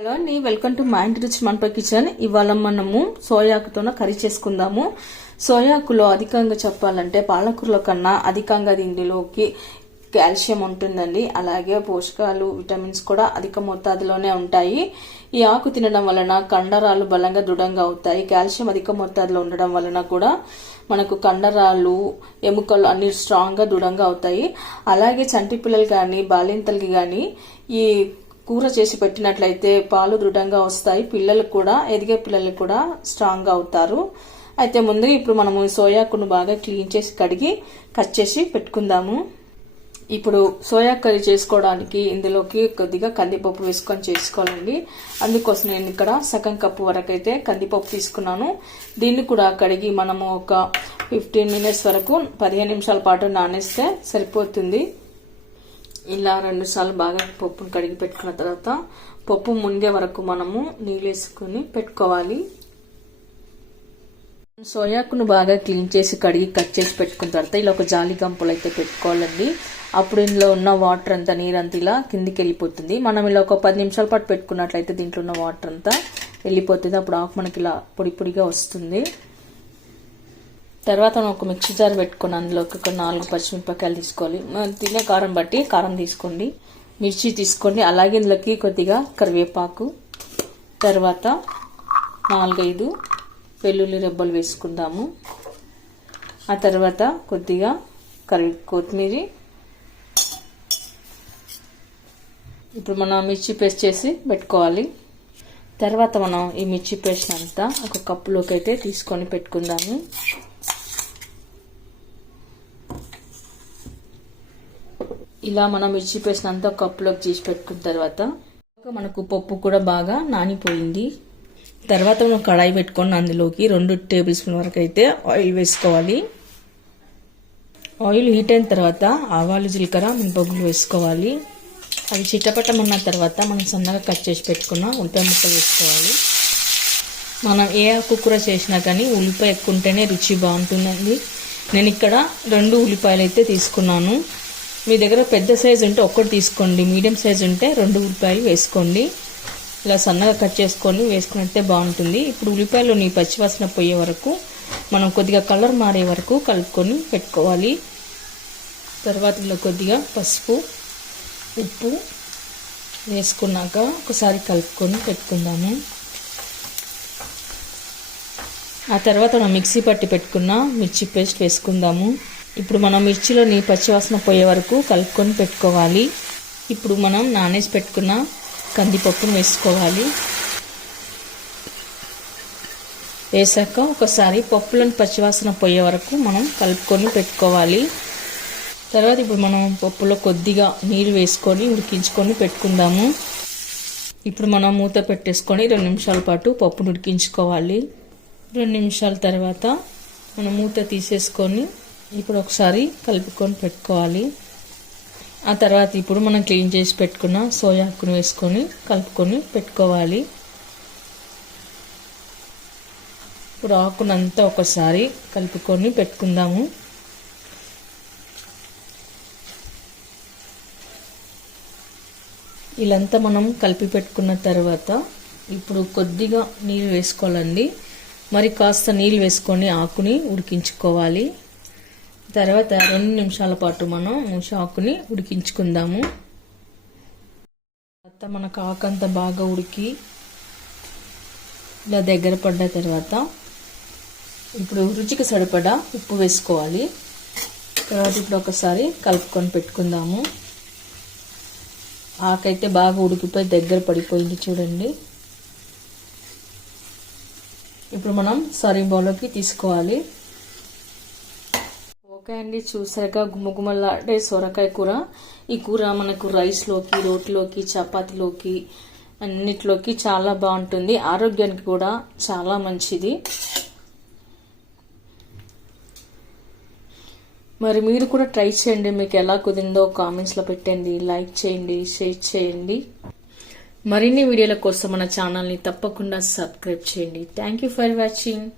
Hello అండి, welcome to మా ఇంటి రుచి మనపై కిచెన్. ఇవాళ మనము సోయాకుతో కర్రీ చేసుకుందాము. సోయాకులో అధికంగా చెప్పాలంటే పాలకూరలో కన్నా అధికంగా ఇందులోకి కాల్షియం ఉంటుందండి. అలాగే పోషకాలు, విటమిన్స్ కూడా అధిక మోతాదులోనే ఉంటాయి. ఈ ఆకు తినడం వలన కండరాలు బలంగా దృఢంగా అవుతాయి. కాల్షియం అధిక మోతాదులో ఉండడం వలన కూడా మనకు కండరాలు, ఎముకలు అన్ని స్ట్రాంగ్ గా దృఢంగా అవుతాయి. అలాగే చంటి పిల్లలు కానీ బాలింతలకి కానీ ఈ కూర చేసి పెట్టినట్లయితే పాలు దృఢంగా వస్తాయి. పిల్లలకు కూడా, ఎదిగే పిల్లలకు కూడా స్ట్రాంగ్ గా అవుతారు. అయితే ముందుగా ఇప్పుడు మనము సోయాకును బాగా క్లీన్ చేసి కడిగి కట్ చేసి పెట్టుకుందాము. ఇప్పుడు సోయా కర్రీ చేసుకోవడానికి ఇందులోకి కొద్దిగా కందిపప్పు వేసుకొని చేసుకోవాలండి. అందుకోసం నేను ఇక్కడ సగం కప్పు వరకు అయితే కందిపప్పు తీసుకున్నాను. దీన్ని కూడా కడిగి మనము ఒక 15 మినిట్స్ వరకు 15 నిమిషాల పాటు నానేస్తే సరిపోతుంది. ఇలా 2 సార్లు బాగా పప్పును కడిగి పెట్టుకున్న తర్వాత పప్పు మునిగే వరకు మనము నీళ్ళు వేసుకుని పెట్టుకోవాలి. సోయాకును బాగా క్లీన్ చేసి కడిగి కట్ చేసి పెట్టుకున్న తర్వాత ఇలా ఒక జాలి గంపలు అయితే పెట్టుకోవాలండి. అప్పుడు ఇందులో ఉన్న వాటర్ అంతా, నీరంతా ఇలా కిందికి వెళ్ళిపోతుంది. మనం ఇలా ఒక 10 నిమిషాల పాటు పెట్టుకున్నట్లయితే దీంట్లో ఉన్న వాటర్ అంతా వెళ్ళిపోతుంది. అప్పుడు ఆకు మనకి ఇలా పొడి పొడిగా వస్తుంది. తర్వాత ఒక మిక్సీ జార్ పెట్టుకుని అందులోకి ఒక 4 పచ్చిమిరపకాయలు తీసుకోవాలి. తినే కారం బట్టి కారం తీసుకోండి. మిర్చి తీసుకోండి. అలాగే ఇందులోకి కొద్దిగా కరివేపాకు, తర్వాత 4-5 వెల్లుల్లి రెబ్బలు వేసుకుందాము. ఆ తర్వాత కొద్దిగా కొత్తిమీర. ఇప్పుడు మనం మిర్చి పేస్ట్ చేసి పెట్టుకోవాలి. తర్వాత మనం ఈ మిర్చి పేస్ట్ అంతా ఒక కప్పులోకి అయితే తీసుకొని పెట్టుకుందాము. ఇలా మనం మిర్చి పేస్ట్ అంతా కప్పులోకి తీసి పెట్టుకున్న తర్వాత మనకు పప్పు కూడా బాగా నానిపోయింది. తర్వాత మనం కడాయి పెట్టుకొని అందులోకి 2 టేబుల్ స్పూన్ వరకు అయితే ఆయిల్ వేసుకోవాలి. ఆయిల్ హీట్ అయిన తర్వాత ఆవాలు, జీలకర్ర, మినపగుళ్ళు వేసుకోవాలి. అవి చిటపటమన్న తర్వాత మనం సన్నగా కట్ చేసి పెట్టుకున్న ఉల్లిపాయ ముక్కలు వేసుకోవాలి. మనం ఏ ఆకు కూర చేసినా కానీ ఉల్లిపాయ ఎక్కువ ఉంటేనే రుచి బాగుంటుందండి. నేను ఇక్కడ 2 ఉల్లిపాయలు అయితే తీసుకున్నాను. మీ దగ్గర పెద్ద సైజు ఉంటే ఒక్కటి తీసుకోండి, మీడియం సైజు ఉంటే 2 ఉల్లిపాయలు వేసుకోండి. ఇలా సన్నగా కట్ చేసుకొని వేసుకున్నట్టే బాగుంటుంది. ఇప్పుడు ఉల్లిపాయలు పచ్చివాసన పోయే వరకు మనం కొద్దిగా కలర్ మారే వరకు కలుపుకొని పెట్టుకోవాలి. తర్వాత ఇలా కొద్దిగా పసుపు, ఉప్పు వేసుకున్నాక ఒకసారి కలుపుకొని పెట్టుకుందాము. ఆ తర్వాత మనం మిక్సీ పట్టి పెట్టుకున్న మిర్చి పేస్ట్ వేసుకుందాము. ఇప్పుడు మనం మిర్చిలోని పచ్చివాసన పోయే వరకు కలుపుకొని పెట్టుకోవాలి. ఇప్పుడు మనం నానేసి పెట్టుకున్న కందిపప్పును వేసుకోవాలి. వేసాక ఒకసారి పప్పులను పచ్చివాసన పోయే వరకు మనం కలుపుకొని పెట్టుకోవాలి. తర్వాత ఇప్పుడు మనం పప్పులో కొద్దిగా నీళ్ళు వేసుకొని ఉడికించుకొని పెట్టుకుందాము. ఇప్పుడు మనం మూత పెట్టేసుకొని 2 నిమిషాల పాటు పప్పును ఉడికించుకోవాలి. 2 నిమిషాల తర్వాత మనం మూత తీసేసుకొని ఇప్పుడు ఒకసారి కలుపుకొని పెట్టుకోవాలి. ఆ తర్వాత ఇప్పుడు మనం క్లీన్ చేసి పెట్టుకున్న సోయాకును వేసుకొని కలుపుకొని పెట్టుకోవాలి. ఇప్పుడు ఆకునంతా ఒకసారి కలుపుకొని పెట్టుకుందాము. ఇలాంతా మనం కలిపి పెట్టుకున్న తర్వాత ఇప్పుడు కొద్దిగా నీళ్ళు వేసుకోవాలండి. మరి కాస్త నీళ్ళు వేసుకొని ఆకుని ఉడికించుకోవాలి. తర్వాత 2 నిమిషాల పాటు మనం ఆకుని ఉడికించుకుందాము. తర్వాత మనకు ఆకు అంతా బాగా ఉడికి ఇలా దగ్గర పడ్డ తర్వాత ఇప్పుడు రుచికి సరిపడా ఉప్పు వేసుకోవాలి. తర్వాత ఇప్పుడు ఒకసారి కలుపుకొని పెట్టుకుందాము. ఆకైతే బాగా ఉడికిపోయి దగ్గర పడిపోయింది చూడండి. ఇప్పుడు మనం సర్వింగ్ బౌల్లోకి తీసుకోవాలి. ఓకే అండి, చూసాక గుమ్మగుమ్మలాడే సొరకాయ కూర. ఈ కూర మనకు రైస్లోకి, రోటీలోకి, చపాతీలోకి అన్నిట్లోకి చాలా బాగుంటుంది. ఆరోగ్యానికి కూడా చాలా మంచిది. మరి మీరు కూడా ట్రై చేయండి. మీకు ఎలా కుదిరిందో కామెంట్స్లో పెట్టండి. లైక్ చేయండి, షేర్ చేయండి. మరిన్ని వీడియోల కోసం మన ఛానల్ని తప్పకుండా సబ్స్క్రైబ్ చేయండి. Thank you for watching.